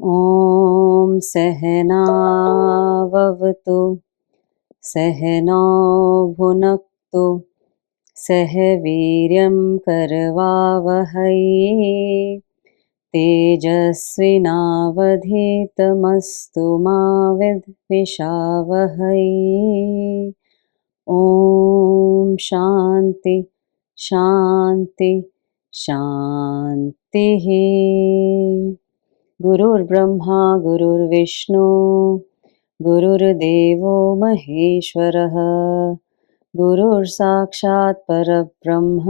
ॐ सहनाववतु सहनौ भुनक्तु सह वीर्यं करवावहै तेजस्विनावधीतमस्तु मा विद्विषावहै। ॐ शान्ति शान्ति शान्तिः। गुरुर्ब्रह्मा गुरुर्विष्णु गुरुर्देवो महेश्वरः गुरुर्साक्षात् परब्रह्म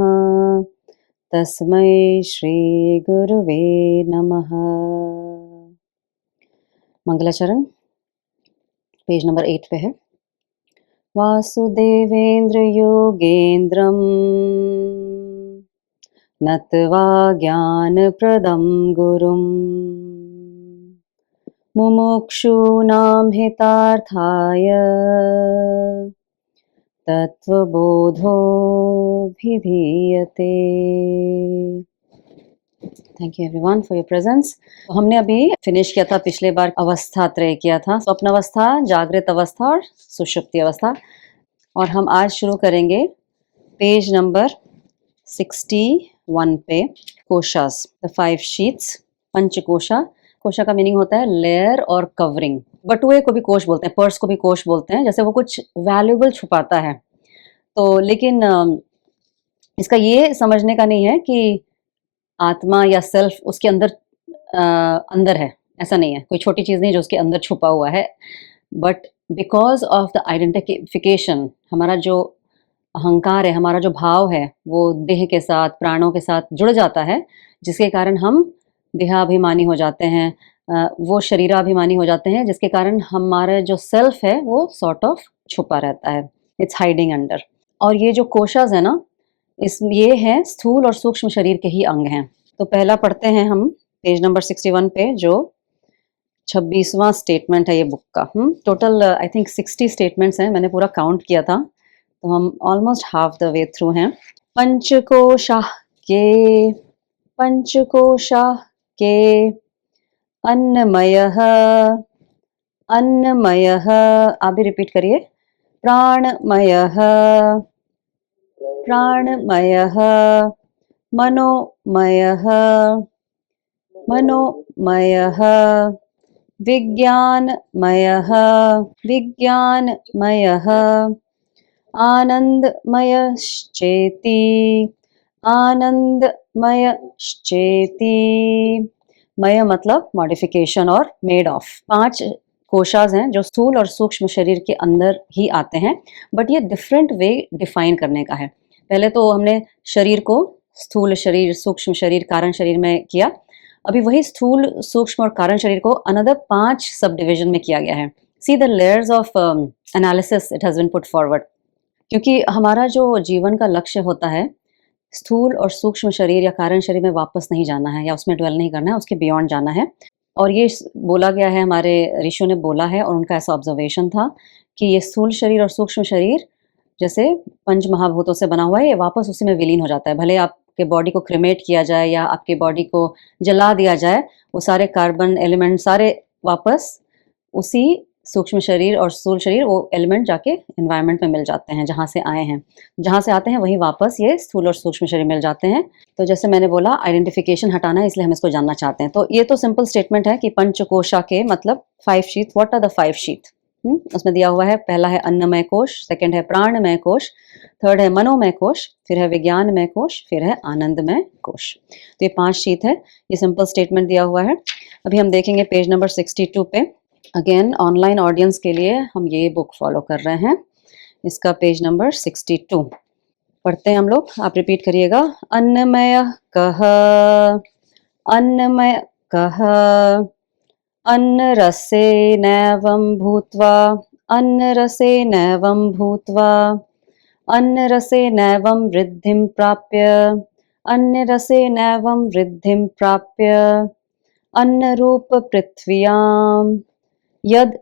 तस्मै श्रीगुरुवे नमः। मंगलाचरण पेज नंबर 8 पे है। वासुदेवेन्द्र योगेन्द्रं नत्वा ज्ञानप्रदं गुरुं मुमुक्षूणां हितार्थाय तत्वबोधोऽभिधीयते। Thank you everyone for your presence. हमने अभी फिनिश किया था पिछले बार अवस्था त्रय किया था, स्वप्न अवस्था, जागृत अवस्था और सुषुप्ति अवस्था। और हम आज शुरू करेंगे पेज नंबर 61 पे कोशास, द 5 शीट्स, पंचकोशा। कोशा का मीनिंग होता है लेयर और कवरिंग। बटुए को भी कोश बोलते हैं, पर्स को भी कोश बोलते हैं, जैसे वो कुछ वैल्यूएबल छुपाता है। तो लेकिन इसका ये समझने का नहीं है कि आत्मा या सेल्फ उसके अंदर अंदर है, ऐसा नहीं है। कोई छोटी चीज़ नहीं जो उसके अंदर छुपा हुआ है, but because of the identification, हमारा जो अहंकार है, हमारा जो भाव है, वो देह के साथ, प्राणों के साथ जुड़ जाता है, जिसके कारण हम देहाभिमानी हो जाते हैं, वो शरीराभिमानी हो जाते हैं, जिसके कारण हमारा जो सेल्फ है वो सॉर्ट ऑफ छुपा रहता है, इट्स हाइडिंग अंडर। और ये जो कोशास है ना, ये है स्थूल और सूक्ष्म शरीर के ही अंग हैं। तो पहला पढ़ते हैं हम पेज नंबर 61 पे, जो 26वां स्टेटमेंट है ये बुक का। टोटल आई थिंक 60 स्टेटमेंट्स हैं, मैंने पूरा काउंट किया था, तो हम almost half the way through हैं। पंचकोशा के पंचकोशा के अन्नमयः अन्नमयः, आप भी रिपीट करिए, प्राणमयः प्राणमयः मनोमयः मनोमयः विज्ञानमयः विज्ञानमयः आनंदमयश्चेति आनंदमयश्चेति। मय मतलब मॉडिफिकेशन और मेड ऑफ। 5 कोशास हैं जो स्थूल और सूक्ष्म शरीर के अंदर ही आते हैं, बट ये डिफरेंट वे डिफाइन करने का है। पहले तो हमने शरीर को स्थूल शरीर, सूक्ष्म शरीर, कारण शरीर में किया। अभी वही स्थूल, सूक्ष्म और कारण शरीर को अनदर 5 सब डिविजन में किया गया है। See the layers of analysis it has been put forward. क्योंकि हमारा जो जीवन का लक्ष्य होता है, स्थूल और सूक्ष्म शरीर या कारण शरीर में वापस नहीं जाना है या उसमें ड्वेल नहीं करना है, उसके बियॉन्ड जाना है। और ये बोला गया है, हमारे ऋषियों ने बोला है, और उनका ऐसा ऑब्जर्वेशन था कि ये स्थूल शरीर और सूक्ष्म शरीर जैसे पंच महाभूतों से बना हुआ है, ये वापस उसी में विलीन हो जाता है। भले आपके बॉडी को क्रिमेट किया जाए या आपके बॉडी को जला दिया जाए, वो सारे कार्बन एलिमेंट सारे वापस उसी सूक्ष्म शरीर और स्थूल शरीर, वो एलिमेंट जाके एनवायरनमेंट में मिल जाते हैं, जहाँ से आए हैं, जहाँ से आते हैं वहीं वापस ये स्थूल और सूक्ष्म शरीर मिल जाते हैं। तो जैसे मैंने बोला, आइडेंटिफिकेशन हटाना है, इसलिए हम इसको जानना चाहते हैं। तो ये तो सिंपल स्टेटमेंट है कि पंचकोशा के मतलब 5 sheet. What are the 5 sheet? उसमें दिया हुआ है, पहला है अन्नमय कोश, सेकंड है प्राणमय कोश, थर्ड है मनोमय कोश, फिर है विज्ञानमय कोश, फिर है आनंदमय कोश। तो ये 5 शीट है, ये सिंपल स्टेटमेंट दिया हुआ है। अभी हम देखेंगे पेज नंबर 62 पे। अगेन ऑनलाइन ऑडियंस के लिए हम ये बुक फॉलो कर रहे हैं, इसका पेज नंबर 62 पढ़ते हैं हम लोग, आप रिपीट करिएगा। अन्नमय कह अन्नमय कह अन्नरसेनैवं भूत्वा अन्नरसेनैवं भूत्वा अन्नरसेनैवं वृद्धिं प्राप्य अन्नरसेनैवं वृद्धिं प्राप्य अन्नरूपपृथिव्यां यद्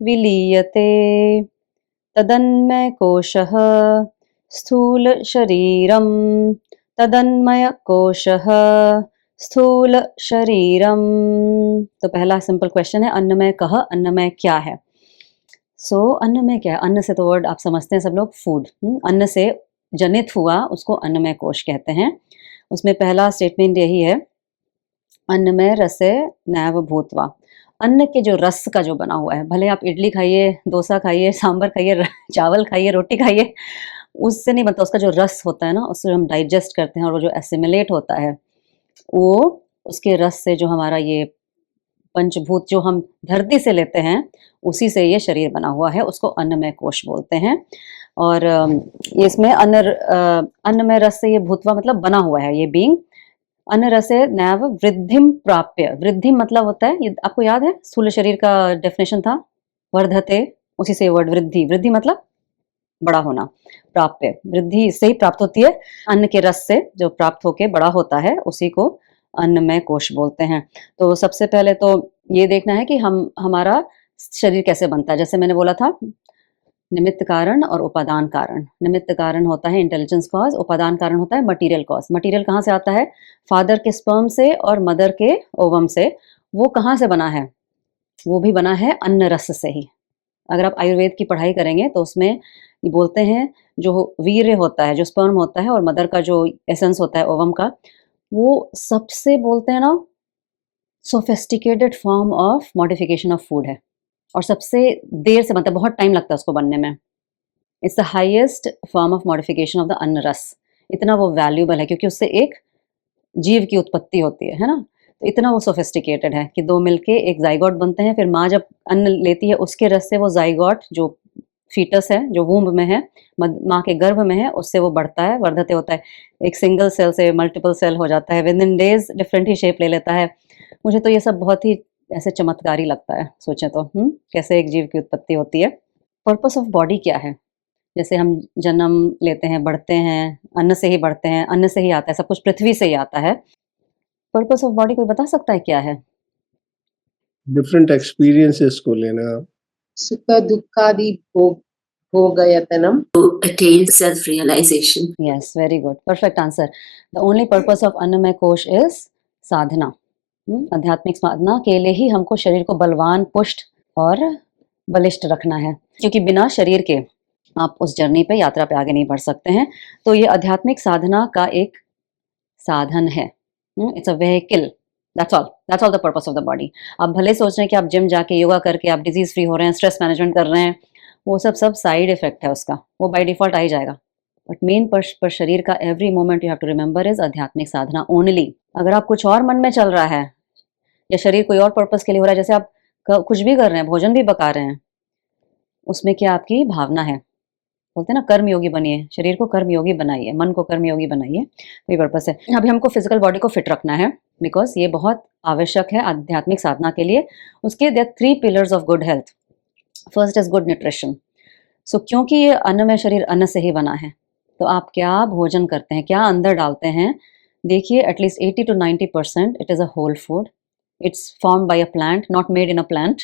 विलीयते तदन्मयकोशः स्थूलशरीरं तदन्मयकोशः स्थूल शरीरम। तो पहला सिंपल क्वेश्चन है, अन्नमय कह, अन्नमय क्या है? अन्नमय क्या है? अन्न से तो वर्ड आप समझते हैं सब लोग, फूड। अन्न से जनित हुआ उसको अन्नमय कोश कहते हैं। उसमें पहला स्टेटमेंट यही है, अन्नमय रसे नैव भूत्वा। अन्न के जो रस का जो बना हुआ है, भले आप इडली खाइए, डोसा खाइए, सांभर खाइए, चावल खाइए, रोटी खाइए, उससे नहीं बनता। उसका जो रस होता है ना, उससे हम डाइजेस्ट करते हैं और वो जो एसिमिलेट होता है, वो उसके रस से जो हमारा ये पंचभूत जो हम धरती से लेते हैं, उसी से ये शरीर बना हुआ है, उसको अन्नमय कोश बोलते हैं। और इसमें अन्नमय रस से ये भूतवा मतलब बना हुआ है, ये बीइंग। अन्न रसे नैव वृद्धिम प्राप्य। वृद्धि मतलब होता है, ये आपको याद है स्थूल शरीर का डेफिनेशन था, वर्धते, उसी से वर्ड वृद्धि। वृद्धि मतलब बड़ा होना। प्राप्य, वृद्धि इससे ही प्राप्त होती है, अन्न के रस से जो प्राप्त होके बड़ा होता है, उसी को अन्नमय कोश बोलते हैं। तो सबसे पहले तो ये देखना है कि हमारा शरीर कैसे बनता है। जैसे मैंने बोला था, निमित्त कारण और उपादान कारण। निमित्त कारण होता है इंटेलिजेंस कॉज, उपादान कारण होता है मटीरियल कॉज। मटीरियल कहाँ से आता है? फादर के स्पर्म से और मदर के ओवम से। वो कहाँ से बना है? वो भी बना है अन्न रस से ही। अगर आप आयुर्वेद की पढ़ाई करेंगे तो उसमें ये बोलते हैं, जो वीर्य होता है, जो स्पर्म होता है और मदर का जो एसेंस होता है ओवम का, वो सबसे बोलते हैं ना sophisticated form of modification of food है, और सबसे देर से बनता है, बहुत टाइम लगता है उसको बनने में। It's the highest form of modification of the अन्न रस। इतना वो वैल्यूबल है क्योंकि उससे एक जीव की उत्पत्ति होती है ना? तो इतना वो सोफिस्टिकेटेड है कि दो मिलके एक ज़ाइगोट बनते हैं, फिर माँ जब अन्न लेती है उसके रस से वो ज़ाइगोट जो फीटस है, जो वूम्ब में है, माँ के गर्भ में है, उससे वो बढ़ता है, वर्धते होता है। एक सिंगल सेल से मल्टीपल सेल हो जाता है, with in days different he shape ले लेता है। मुझे तो ये सब बहुत ही ऐसे चमत्कारी लगता है, सोचें तो। कैसे एक जीव की उत्पत्ति होती है। पर्पस ऑफ बॉडी क्या है? जैसे हम जन्म लेते हैं, बढ़ते हैं, अन्न से ही बढ़ते हैं, अन्न से ही आता है, सब कुछ पृथ्वी से ही आता है। पर्पस ऑफ बॉडी कोई बता सकता है क्या है? डिफरेंट एक्सपीरियंसेस को लेना, सुख दुखादि भोगयतनम, to attain self-realization. Yes, very good. Perfect answer. The only purpose of अन्नमय कोश is साधना। आध्यात्मिक साधना के लिए ही हमको शरीर को बलवान, पुष्ट और बलिष्ठ रखना है, क्योंकि बिना शरीर के आप उस जर्नी पे, यात्रा पे आगे नहीं बढ़ सकते हैं। तो ये आध्यात्मिक साधना का एक साधन है। It's a vehicle, that's all the purpose of the body. आप भले सोच रहे हैं कि आप जिम जाके योगा करके आप डिजीज फ्री हो रहे हैं, स्ट्रेस मैनेजमेंट कर रहे हैं, वो सब साइड इफेक्ट है उसका, वो बाय डिफॉल्ट आ ही जाएगा। बट मेन पर शरीर का every moment you have to remember is आध्यात्मिक साधना ओनली। अगर आप कुछ और मन में चल रहा है या शरीर कोई और पर्पस के लिए हो रहा है, जैसे आप कुछ भी कर रहे हैं, भोजन भी पका रहे हैं, उसमें क्या आपकी भावना है? बोलते हैं ना कर्म योगी बनिए, शरीर को कर्म योगी बनाइए, मन को कर्म योगी बनाइए, ये पर्पस है। अभी हमको फिजिकल बॉडी को फिट रखना है, बिकॉज ये बहुत आवश्यक है आध्यात्मिक साधना के लिए। उसके there 3 pillars of good health. First is good nutrition. So क्योंकि ये अन्नमय शरीर अन्न से ही बना है, तो आप क्या भोजन करते हैं, क्या अंदर डालते हैं? देखिए, at least 80 to 90% it is a whole food. It's form by a plant, not made in a plant.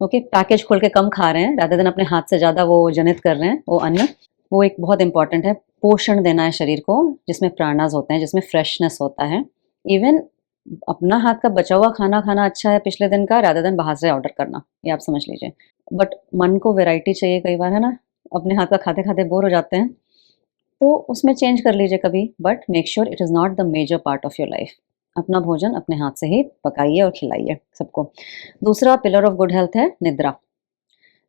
Okay, package खोल के कम खा रहे हैं रादर देन अपने हाथ से ज़्यादा वो जनित कर रहे हैं वो अन्न। वो एक बहुत इंपॉर्टेंट है। पोषण देना है शरीर को, जिसमें प्राणास होते हैं, जिसमें फ्रेशनेस होता है। इवन अपना हाथ का बचा हुआ खाना खाना अच्छा है पिछले दिन का, रादर देन बाहर से ऑर्डर करना, ये आप समझ लीजिए। बट मन को वैरायटी चाहिए कई बार, है ना? अपने हाथ का खाते खाते बोर हो जाते हैं, तो उसमें चेंज कर लीजिए कभी, but make sure it is not the major part of your life. अपना भोजन अपने हाथ से ही पकाइए और खिलाइए सबको। दूसरा पिलर ऑफ गुड हेल्थ है निद्रा।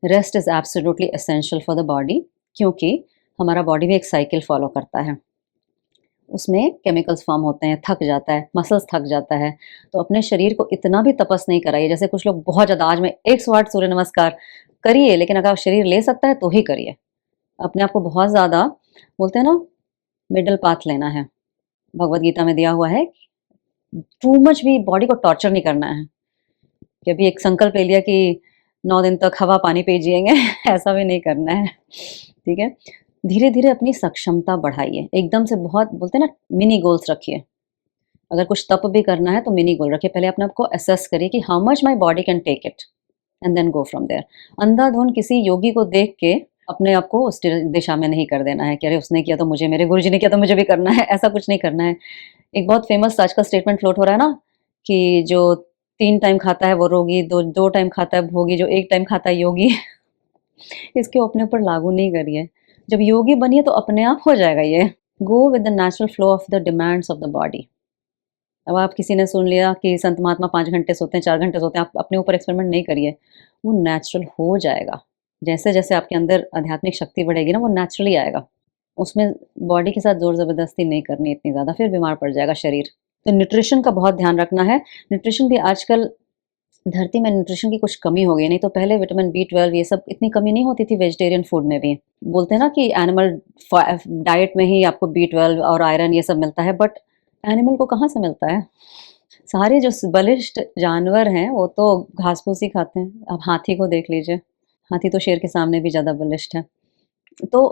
Rest is absolutely essential for the body, क्योंकि हमारा बॉडी भी एक साइकिल फॉलो करता है। उसमें केमिकल्स फॉर्म होते हैं, थक जाता है, मसल्स थक जाता है। तो अपने शरीर को इतना भी तपस नहीं कराइए। जैसे कुछ लोग बहुत ज़्यादा, आज मैं 108 सूर्य नमस्कार करिए, लेकिन अगर शरीर ले सकता है तो ही करिए। अपने आप को बहुत ज़्यादा, बोलते हैं ना, मिडल पाथ लेना है। भगवद गीता में दिया हुआ है, टू मच भी बॉडी को टॉर्चर नहीं करना है कि अभी एक संकल्प ले लिया कि 9 दिन तक हवा पानी पे जिएंगे ऐसा भी नहीं करना है, ठीक है? धीरे धीरे अपनी सक्षमता बढ़ाइए। एकदम से बहुत, बोलते हैं ना, मिनी गोल्स रखिए। अगर कुछ तप भी करना है तो मिनी गोल रखिए। पहले अपने आप को असेस करिए कि how much my body can take it, and then go from there. अंधाधुंध किसी योगी को देख के अपने आप को उस दिशा में नहीं कर देना है कि अरे उसने किया तो मुझे, मेरे गुरुजी ने किया तो मुझे भी करना है, ऐसा कुछ नहीं करना है। एक बहुत फेमस आजकल स्टेटमेंट फ्लोट हो रहा है ना कि जो 3 टाइम खाता है वो रोगी, 2 टाइम खाता है भोगी, जो 1 टाइम खाता है योगी। इसको अपने ऊपर लागू नहीं करिए। जब योगी बनिए तो अपने आप हो जाएगा ये। Go with the natural flow of the demands of the body. अब आप किसी ने सुन लिया कि संत महात्मा 5 घंटे सोते हैं, 4 घंटे सोते हैं, आप अपने ऊपर एक्सपेरिमेंट नहीं करिए। वो नेचुरल हो जाएगा। जैसे-जैसे आपके अंदर आध्यात्मिक शक्ति बढ़ेगी ना, वो नेचुरली आएगा। उसमें बॉडी के साथ ज़ोर-ज़बरदस्ती नहीं करनी इतनी ज़्यादा, फिर बीमार पड़ जाएगा शरीर। तो न्यूट्रिशन का बहुत ध्यान रखना है। न्यूट्रिशन भी आजकल धरती में न्यूट्रिशन की कुछ कमी हो गई है, नहीं तो पहले विटामिन बी 12 ये सब इतनी कमी नहीं होती थी वेजिटेरियन फूड में भी। बोलते हैं ना कि एनिमल डाइट में ही आपको बी 12 और आयरन ये सब मिलता है, बट एनिमल को कहाँ से मिलता है? सारे जो बलिष्ठ जानवर हैं वो तो घास फूस ही खाते हैं। अब हाथी को देख लीजिए, हाथी तो शेर के सामने भी ज़्यादा बलिष्ठ है। तो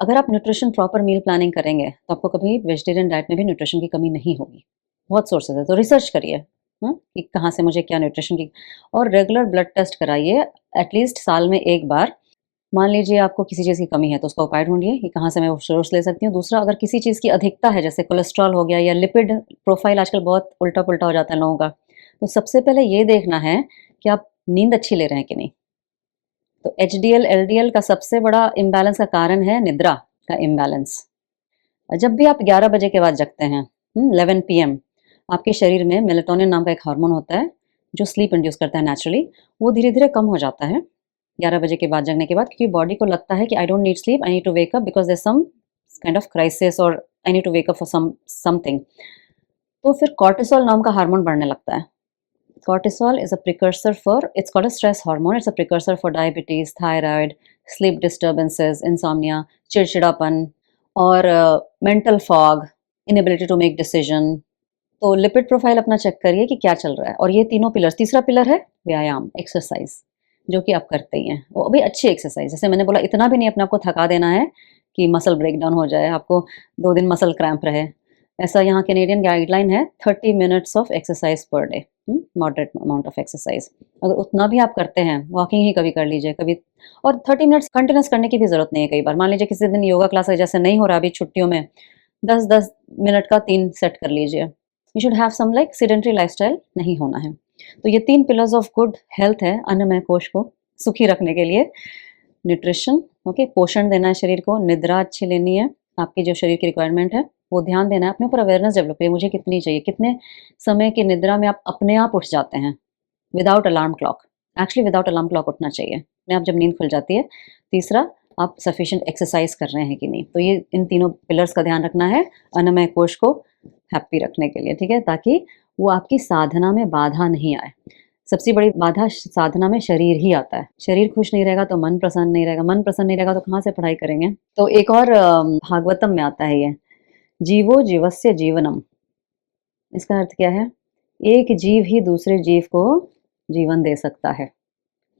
अगर आप न्यूट्रिशन प्रॉपर मील प्लानिंग करेंगे तो आपको कभी वेजिटेरियन डाइट में भी न्यूट्रिशन की कमी नहीं होगी। बहुत सोर्सेज है, तो रिसर्च करिए कि कहाँ से मुझे क्या न्यूट्रिशन की, और रेगुलर ब्लड टेस्ट कराइए एटलीस्ट साल में 1 बार। मान लीजिए आपको किसी चीज़ की कमी है तो उसका उपाय ढूँढिए कि कहाँ से मैं वो सोर्स ले सकती हूँ। दूसरा, अगर किसी चीज़ की अधिकता है जैसे कोलेस्ट्रॉल हो गया या लिपिड प्रोफाइल आजकल बहुत उल्टा-पुल्टा हो जाता है लोगों का, तो सबसे पहले ये देखना है कि आप नींद अच्छी ले रहे हैं कि नहीं। तो एचडीएल, एलडीएल का सबसे बड़ा इम्बैलेंस का कारण है निद्रा का इम्बैलेंस। जब भी आप 11 बजे के बाद जगते हैं 11 पीएम, आपके शरीर में मेलाटोनिन नाम का एक हार्मोन होता है जो स्लीप इंड्यूस करता है नेचुरली। वो धीरे-धीरे कम हो जाता है 11 बजे के बाद जगने के बाद, क्योंकि बॉडी को लगता है कि I don't need sleep, I need to wake up because there is some kind of crisis और I need to wake up for something. तो फिर कॉर्टिसोल नाम का हार्मोन बढ़ने लगता है। Cortisol is a precursor for, it's called a stress hormone, it's a precursor for diabetes, thyroid, sleep disturbances, insomnia, चिड़चिड़ापन और mental fog, inability to make decision। तो लिपिड प्रोफाइल अपना चेक करिए कि क्या चल रहा है। और ये तीनों पिलर्स, तीसरा पिलर है व्यायाम, एक्सरसाइज, जो कि आप करते ही हैं। वो भी अच्छी एक्सरसाइज, जैसे मैंने बोला इतना भी नहीं अपने आप को थका देना है कि मसल ब्रेकडाउन हो जाए, आपको 2 दिन मसल क्रैम्प रहे। ऐसा यहाँ कैनेडियन गाइडलाइन है 30 minutes of exercise per day, moderate amount of exercise. अगर उतना भी आप करते हैं, वॉकिंग ही कभी कर लीजिए कभी, और 30 मिनट्स कंटिन्यूस करने की भी ज़रूरत नहीं है। कई बार मान लीजिए किसी दिन योगा क्लास जैसे नहीं हो रहा अभी छुट्टियों में, 10-10 मिनट का 3 सेट कर लीजिए। You should have some like sedentary lifestyle नहीं होना है। तो ये 3 पिलर्स ऑफ गुड हेल्थ है अन्नमय कोश को सुखी रखने के लिए। न्यूट्रिशन, ओके, पोषण देना है शरीर को, निद्रा अच्छी लेनी है, आपकी जो शरीर की रिक्वायरमेंट है वो ध्यान देना है, अपने ऊपर अवेयरनेस डेवलप करिए, मुझे कितनी चाहिए, कितने समय की निद्रा में आप अपने आप उठ जाते हैं without alarm clock. Actually without alarm clock उठना चाहिए अपने आप जब नींद खुल जाती है। तीसरा, आप सफिशिएंट एक्सरसाइज कर रहे हैं कि नहीं। तो ये इन तीनों पिलर्स का ध्यान रखना है अन्नमय कोश को हैप्पी रखने के लिए, ठीक है, ताकि वो आपकी साधना में बाधा नहीं आए। सबसे बड़ी बाधा साधना में शरीर ही आता है। शरीर खुश नहीं रहेगा तो मन प्रसन्न नहीं रहेगा, मन प्रसन्न नहीं रहेगा तो कहाँ से पढ़ाई करेंगे। तो एक और भागवतम में आता है ये, जीवो जीवस्य जीवनम। इसका अर्थ क्या है? एक जीव ही दूसरे जीव को जीवन दे सकता है।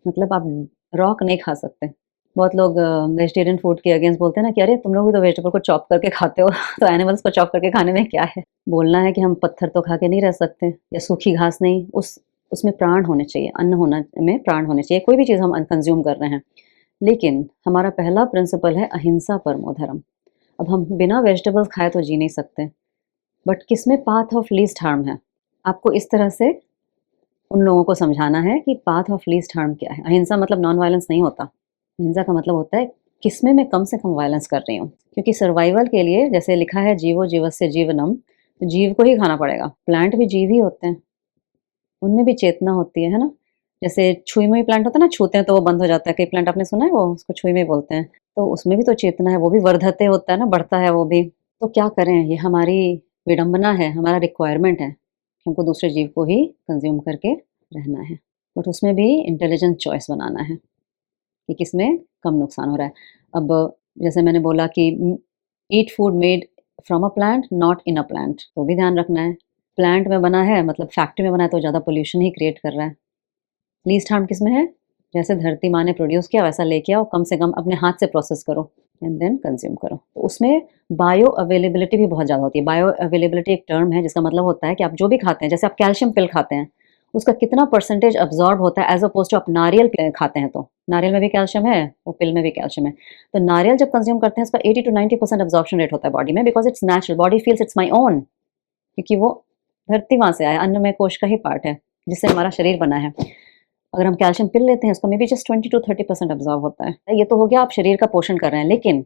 मतलब आप रॉक नहीं खा सकते। बहुत लोग वेजिटेरियन फूड के अगेंस्ट बोलते हैं ना कि अरे तुम लोग भी तो वेजिटेबल को चॉप करके खाते हो तो एनिमल्स को चॉप करके खाने में क्या है। बोलना है कि हम पत्थर तो खा के नहीं रह सकते या सूखी घास नहीं, उसमें प्राण होने चाहिए, अन्न होना में प्राण होने चाहिए। कोई भी चीज़ हम कंज्यूम कर रहे हैं, लेकिन हमारा पहला प्रिंसिपल है अहिंसा परमो धर्म। अब हम बिना वेजिटेबल्स खाए तो जी नहीं सकते, बट किसमें पाथ ऑफ लीस्ट हार्म है, आपको इस तरह से उन लोगों को समझाना है कि पाथ ऑफ लीस्ट हार्म क्या है। अहिंसा मतलब नॉन वायलेंस नहीं होता। अहिंसा का मतलब होता है किसमें मैं कम से कम वायलेंस कर रही हूँ, क्योंकि सर्वाइवल के लिए जैसे लिखा है जीवो जीवस्य जीवनम, तो जीव को ही खाना पड़ेगा। प्लांट भी जीव ही होते हैं, उनमें भी चेतना होती है ना। जैसे छुई मुई प्लांट होता है ना, छूते हैं तो वो बंद हो जाता है, कई प्लांट आपने सुना है वो उसको छुई मुई बोलते हैं, तो उसमें भी तो चेतना है, वो भी वर्धते होता है ना, बढ़ता है वो भी। तो क्या करें, ये हमारी विडंबना है, हमारा रिक्वायरमेंट है, हमको दूसरे जीव को ही कंज्यूम करके रहना है, बट उसमें भी इंटेलिजेंट चॉइस बनाना है कि किसमें कम नुकसान हो रहा है। अब जैसे मैंने बोला कि eat food made from a plant not in a plant, तो भी ध्यान रखना है। प्लांट में बना है मतलब फैक्ट्री में बना है तो ज़्यादा पोल्यूशन ही क्रिएट कर रहा है। लीस्ट हार्म किसमें है, जैसे धरती माँ ने प्रोड्यूस किया वैसा लेके आओ, कम से कम अपने हाथ से प्रोसेस करो एंड देन कंज्यूम करो। तो उसमें बायो अवेलेबिलिटी भी बहुत ज़्यादा होती है। बायो अवेलेबिलिटी एक टर्म है जिसका मतलब होता है कि आप जो भी खाते हैं, जैसे आप कैल्शियम पिल खाते हैं, उसका कितना परसेंटेज अब्जॉर्ब होता है एज अपोज टू आप नारियल खाते हैं तो नारियल में भी कैल्शियम है, वो पिल में भी कैल्शियम है, तो नारियल जब कंज्यूम करते हैं उसका 80 to 90% अब्जॉर्प्शन रेट होता है बॉडी में, because it's natural, body feels it's my own, क्योंकि वो धरती वहाँ से आया, अन्नमय कोश का ही पार्ट है जिससे हमारा शरीर बना है। अगर हम कैल्शियम पिल लेते हैं उसका may be just 20 to 30% absorb होता है। ये तो हो गया आप शरीर का पोषण कर रहे हैं, लेकिन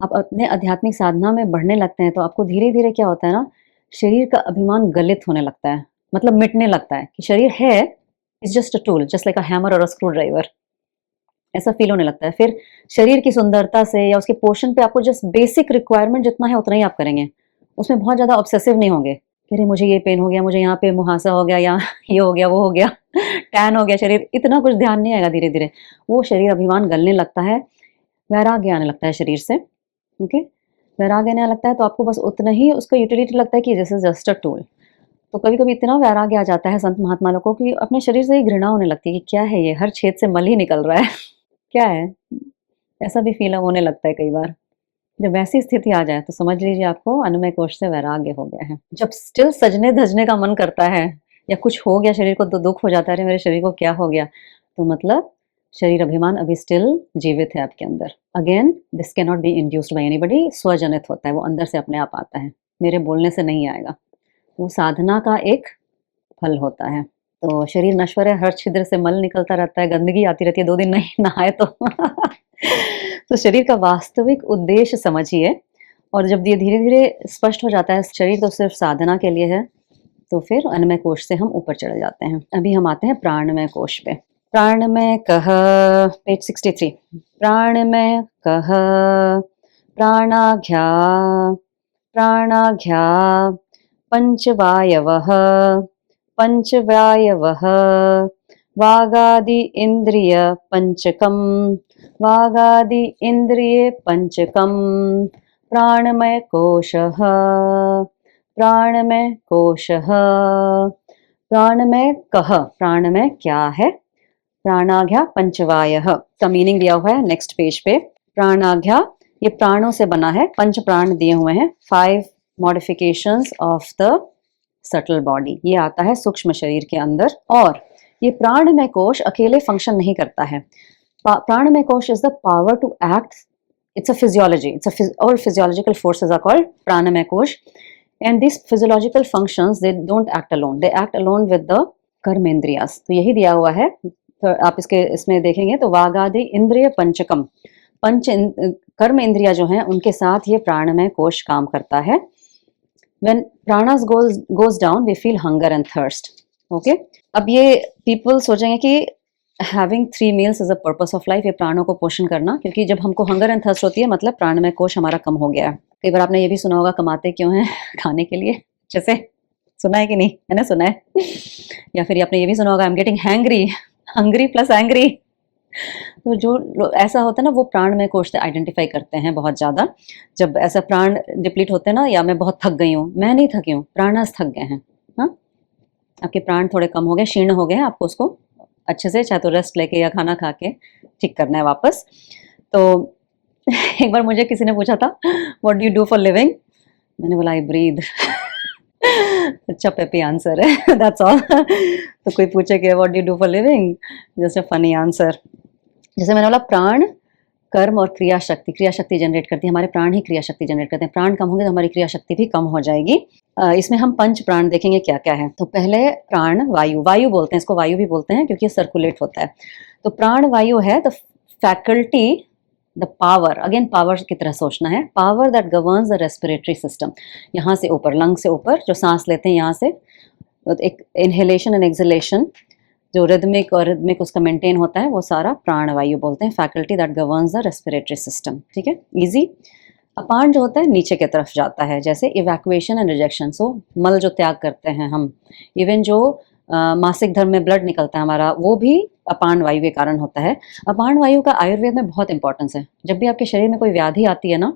आप अपने आध्यात्मिक साधना में बढ़ने लगते हैं तो आपको धीरे धीरे क्या होता है ना, शरीर का अभिमान गलित होने लगता है, मतलब मिटने लगता है कि शरीर है, is just a tool, just like a hammer और अ स्क्रू ड्राइवर, ऐसा फील होने लगता है। फिर शरीर की सुंदरता से या उसके पोषण पे आपको जस्ट बेसिक रिक्वायरमेंट जितना है उतना ही आप करेंगे, उसमें बहुत ज़्यादा ऑब्सेसिव नहीं होंगे कि अरे मुझे ये पेन हो गया, मुझे यहाँ पे मुहासा हो गया, या ये हो गया, वो हो गया, टैन हो गया शरीर, इतना कुछ ध्यान नहीं आएगा। धीरे धीरे वो शरीर अभिमान गलने लगता है, वैराग्य आने लगता है शरीर से, ओके, वैराग्य आने लगता है तो आपको बस उतना ही उसका यूटिलिटी लगता है कि this is just a tool. तो कभी कभी इतना वैराग्य आ जाता है संत महात्मा लोगों को कि अपने शरीर से ही घृणा होने लगती है कि क्या है ये, हर छेद से मल ही निकल रहा है क्या है, ऐसा भी फील होने लगता है कई बार। जब वैसी स्थिति आ जाए तो समझ लीजिए आपको अनुमय कोश से वैराग्य हो गया है। जब स्टिल सजने धजने का मन करता है या कुछ हो गया शरीर को तो दुख हो जाता है, अरे मेरे शरीर को क्या हो गया, तो मतलब शरीर अभिमान अभी स्टिल जीवित है आपके अंदर। Again this can not be induced by anybody, स्वजनित होता है, वो अंदर से अपने आप आता है, मेरे बोलने से नहीं आएगा, वो साधना का एक फल होता है। तो शरीर नश्वर है, हर छिद्र से मल निकलता रहता है, गंदगी आती रहती है, 2 दिन नहीं नहाए तो तो शरीर का वास्तविक उद्देश्य समझिए, और जब ये धीरे धीरे स्पष्ट हो जाता है शरीर तो सिर्फ साधना के लिए है, तो फिर अन्नमय कोश से हम ऊपर चले जाते हैं। अभी हम आते हैं प्राणमय कोश पे। प्राणमय कह, पेज 63, प्राणमय कह, प्राणाघ्या, प्राणाघ्या, पंचवायवः, पंचवायवः, वागादि इंद्रिय पंचकम, वागादि इंद्रिय पंचकम, प्राणमय कोशः, प्राणमय कोशः, प्राणमय कह, प्राणमय क्या है, प्राणाघ्या पंचवायः का मीनिंग दिया हुआ है नेक्स्ट पेज पे। प्राणाघ्या ये प्राणों से बना है, पंच प्राण दिए हुए हैं, 5 modifications of the subtle body, ये आता है सूक्ष्म शरीर के अंदर। और ये प्राणमय कोश अकेले फंक्शन नहीं करता है, प्राणमय कोश is the power to act, it's a physiology, all physiological forces are called pranamaya kosh, and these physiological functions they don't act alone, they act alone with the कर्मेंद्रियास। तो यही दिया हुआ है, तो आप इसमें देखेंगे तो वागादि इंद्रिय पंचकम, कर्म इंद्रिया जो हैं उनके साथ ये प्राणमय कोश काम करता है। When pranas goes down we feel hunger and thirst, okay? अब ये people सोचेंगे कि having 3 meals is a purpose of life, ये प्राणों को पोषण करना, क्योंकि जब हमको हंगर एंड थर्स्ट होती है मतलब प्राणमय कोश हमारा कम हो गया है। कई बार आपने ये भी सुना होगा कमाते क्यों हैं, खाने के लिए, जैसे सुना है कि नहीं, मैंने सुना है या फिर आपने ये भी सुना होगा I am getting hangry, hungry plus angry. तो जो ऐसा होता है ना वो प्राणमय कोश से आइडेंटिफाई करते हैं बहुत ज़्यादा। जब ऐसा प्राण डिप्लीट होते हैं ना, या मैं बहुत थक गई हूँ, मैं नहीं थकी हूँ, प्राणास थक गए हैं, हाँ आपके प्राण थोड़े कम हो गए, क्षीण हो गए हैं, आपको उसको अच्छे से चाहे तो रेस्ट लेके या खाना खा के ठीक करना है वापस। तो एक बार मुझे किसी ने पूछा था what do you do for living, मैंने बोला आई ब्रीद अच्छा पेपी आंसर है दैट्स ऑल। तो कोई पूछे कि what do you do for living, just a funny answer. जैसे मैंने बोला प्राण कर्म और क्रिया शक्ति जनरेट करती है, हमारे प्राण ही क्रिया शक्ति जनरेट करते हैं, प्राण कम होंगे तो हमारी क्रिया शक्ति भी कम हो जाएगी। इसमें हम पंच प्राण देखेंगे क्या क्या है। तो पहले प्राण वायु, वायु बोलते हैं इसको, वायु भी बोलते हैं क्योंकि ये सर्कुलेट होता है। तो प्राण वायु है the faculty, the power, again power की तरह सोचना है, power that governs the respiratory system, यहाँ से ऊपर लंग से ऊपर जो सांस लेते हैं यहाँ से, एक इनहेलेशन एंड एक्सहेलेशन जो रिदमिक और रिदमिक उसका मेंटेन होता है, वो सारा प्राण वायु बोलते हैं, faculty that governs the respiratory system, ठीक है, इजी। अपान जो होता है नीचे की तरफ जाता है, जैसे इवैक्यूएशन एंड रिजेक्शन, सो मल जो त्याग करते हैं हम, इवन जो मासिक धर्म में ब्लड निकलता है हमारा, वो भी अपान वायु के कारण होता है। अपान वायु का आयुर्वेद में बहुत इंपॉर्टेंस है। जब भी आपके शरीर में कोई व्याधि आती है ना,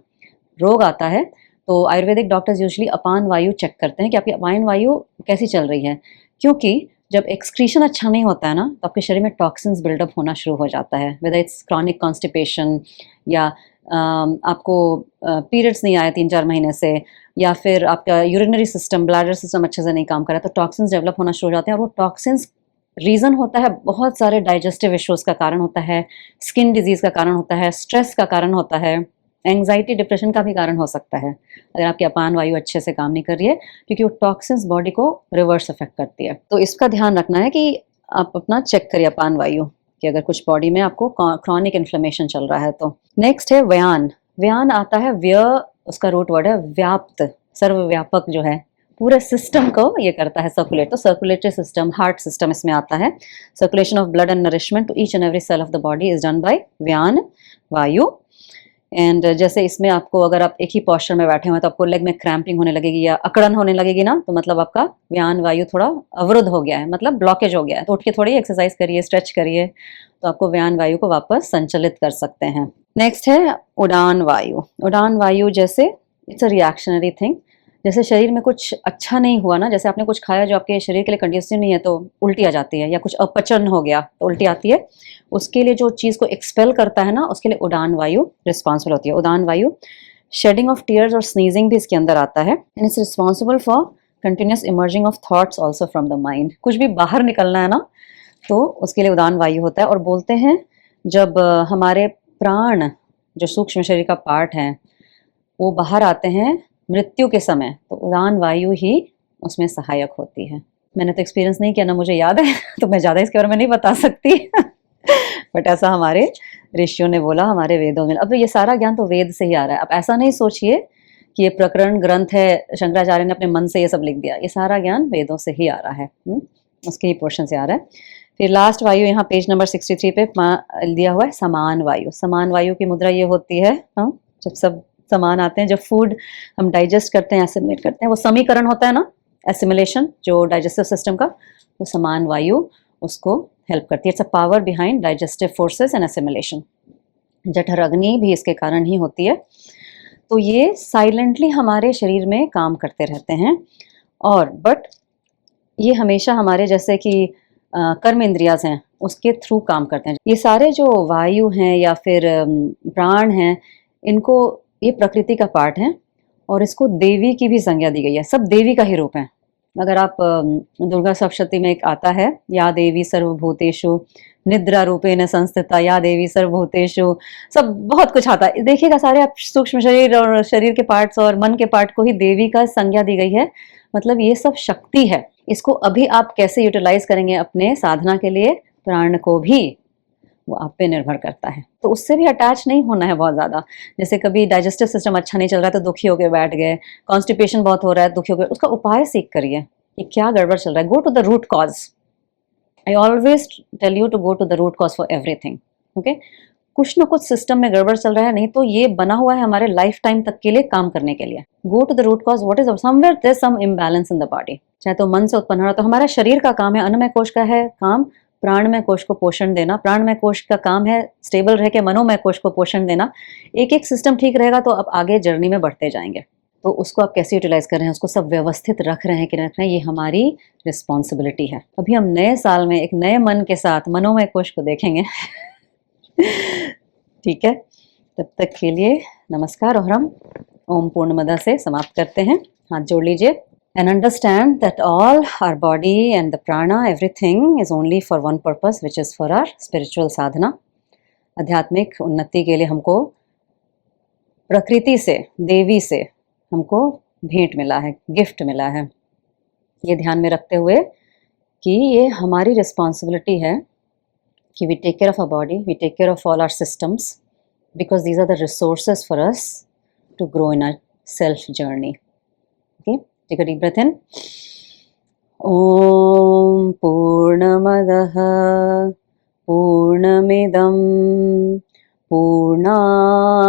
रोग आता है, तो आयुर्वेदिक डॉक्टर्स यूजुअली अपान वायु चेक करते हैं कि आपकी अपान वायु कैसी चल रही है, क्योंकि जब एक्सक्रीशन अच्छा नहीं होता है ना तो आपके शरीर में टॉक्सिन्स बिल्डअप होना शुरू हो जाता है, वेदर इट्स क्रॉनिक कॉन्स्टिपेशन, या आपको पीरियड्स नहीं आए 3-4 महीने से, या फिर आपका यूरिनरी सिस्टम, ब्लैडर सिस्टम अच्छे से नहीं काम कर रहा है, तो टॉक्सिन्स डेवलप होना शुरू हो जाते हैं, और वो टॉक्सिन्स रीज़न होता है बहुत सारे डाइजेस्टिव इश्यूज़ का कारण होता है, स्किन डिजीज़ का कारण होता है, स्ट्रेस का कारण होता है, एंग्जाइटी डिप्रेशन का भी कारण हो सकता है अगर आपकी अपान वायु अच्छे से काम नहीं कर रही है, क्योंकि वो टॉक्सिन्स बॉडी को रिवर्स इफेक्ट करती है। तो इसका ध्यान रखना है कि आप अपना चेक करिए अपान वायु कि अगर कुछ बॉडी में आपको क्रॉनिक इन्फ्लेमेशन चल रहा है तो। नेक्स्ट है व्यान। व्यान आता है व्य, उसका रूट वर्ड है व्याप्त, सर्वव्यापक जो है पूरे सिस्टम को ये करता है सर्कुलेट। तो सर्कुलेटरी सिस्टम, हार्ट सिस्टम इसमें आता है। Circulation of blood and nourishment to each and every cell of the body is done by व्यान वायु। एंड जैसे इसमें आपको अगर आप एक ही पॉस्चर में बैठे हुए हैं तो आपको लेग में क्रैम्पिंग होने लगेगी या अकड़न होने लगेगी ना, तो मतलब आपका व्यान वायु थोड़ा अवरुद्ध हो गया है, मतलब ब्लॉकेज हो गया है। तो उठ के थोड़ी एक्सरसाइज करिए, स्ट्रेच करिए, तो आपको व्यान वायु को वापस संचालित कर सकते हैं। नेक्स्ट है उड़ान वायु। उड़ान वायु जैसे इट्स अ रिएक्शनरी थिंग। जैसे शरीर में कुछ अच्छा नहीं हुआ ना, जैसे आपने कुछ खाया जो आपके शरीर के लिए कंड्यूसिव नहीं है तो उल्टी आ जाती है, या कुछ अपचन हो गया तो उल्टी आती है। उसके लिए जो चीज़ को एक्सपेल करता है ना, उसके लिए उड़ान वायु रिस्पॉन्सिबल होती है। उड़ान वायु, शेडिंग ऑफ टीयर्स और स्नीजिंग भी इसके अंदर आता है। And it's responsible for continuous emerging of thoughts also from the mind. कुछ भी बाहर निकलना है ना तो उसके लिए उड़ान वायु होता है। और बोलते हैं जब हमारे प्राण जो सूक्ष्म शरीर का पार्ट है वो बाहर आते हैं मृत्यु के समय, तो उड़ान वायु ही उसमें सहायक होती है। मैंने तो एक्सपीरियंस नहीं किया ना, मुझे याद है तो मैं ज़्यादा इसके बारे में नहीं बता सकती बट ऐसा हमारे ऋषियों ने बोला, हमारे वेदों में। अब ये सारा ज्ञान तो वेद से ही आ रहा है। आप ऐसा नहीं सोचिए कि ये प्रकरण ग्रंथ है, शंकराचार्य ने अपने मन से ये सब लिख दिया। ये सारा ज्ञान वेदों से ही आ रहा है, उसके ही पोर्शन से आ रहा है। फिर लास्ट वायु यहाँ पेज नंबर 63 पे दिया हुआ है समान वायु। समान वायु की मुद्रा ये होती है, जब सब समान आते हैं, जब फूड हम डाइजेस्ट करते हैं, एसिमिलेट करते हैं, वो समीकरण होता है ना, एसिमिलेशन जो डाइजेस्टिव सिस्टम का, वो समान वायु उसको हेल्प करती है। It's a power behind digestive forces and assimilation. जठर अग्नि भी इसके कारण ही होती है। तो ये साइलेंटली हमारे शरीर में काम करते रहते हैं, और बट ये हमेशा हमारे जैसे कि कर्म इंद्रियाज हैं उसके थ्रू काम करते हैं। ये सारे जो वायु हैं या फिर प्राण हैं, इनको ये प्रकृति का पार्ट है और इसको देवी की भी संज्ञा दी गई है। सब देवी का ही रूप है। अगर आप दुर्गा सप्तशती में एक आता है, या देवी सर्वभूतेषु निद्रा रूपेण संस्थिता, या देवी सर्वभूतेषु, सब बहुत कुछ आता है। देखिएगा सारे आप सूक्ष्म शरीर और शरीर के पार्ट्स और मन के पार्ट को ही देवी का संज्ञा दी गई है। मतलब ये सब शक्ति है। इसको अभी आप कैसे यूटिलाइज करेंगे अपने साधना के लिए, प्राण को भी वो आप पे निर्भर करता है। तो उससे भी अटैच नहीं होना है बहुत ज़्यादा। जैसे कभी डाइजेस्टिव सिस्टम अच्छा नहीं चल रहा है तो दुखी होकर बैठ गए, कॉन्स्टिपेशन बहुत हो रहा है दुखी हो गए, उसका उपाय सीख करिए कि क्या गड़बड़ चल रहा है। Go to the root cause. I always tell you to go to the root cause for everything. Okay, कुछ ना कुछ सिस्टम में गड़बड़ चल रहा है, नहीं तो ये बना हुआ है हमारे लाइफ टाइम तक के लिए काम करने के लिए। Go to the root cause, what is somewhere there some imbalance in the body. चाहे तो मन से उत्पन्न हो रहा, तो हमारा शरीर का काम है, अन्नमय कोश का है काम प्राणमय कोश को पोषण देना, प्राणमय कोश का काम है स्टेबल रह के मनोमय कोश को पोषण देना। एक एक सिस्टम ठीक रहेगा तो आप आगे जर्नी में बढ़ते जाएंगे। तो उसको आप कैसे यूटिलाइज कर रहे हैं, उसको सब व्यवस्थित रख रहे हैं कि रख रहे हैं, ये हमारी रिस्पॉन्सिबिलिटी है। अभी हम नए साल में एक नए मन के साथ मनोमय कोश को देखेंगे ठीक है, तब तक के लिए नमस्कार। और हम ओम पूर्णमदा से समाप्त करते हैं। हाथ जोड़ लीजिए। And understand that all our body and the prana, everything is only for one purpose, which is for our spiritual sadhana. आध्यात्मिक उन्नति के लिए हमको प्रकृति से, देवी से हमको भेंट मिला है, गिफ्ट मिला है। ये ध्यान में रखते हुए कि ये हमारी रिस्पॉन्सिबिलिटी है कि we take care of our body, we take care of all our systems, because these are the resources for us to grow in our self journey. Okay? Take a deep breath in. Om Purnamadah Purnamidam Purnat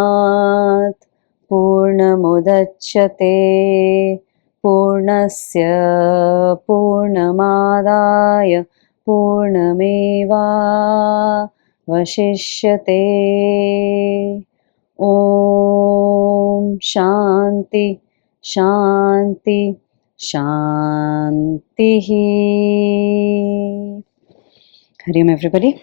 Purnamudachyate Purnasya Purnamadaya Purnameva Vashishyate. Om Shanti Shanti Shanti. Hari Om everybody.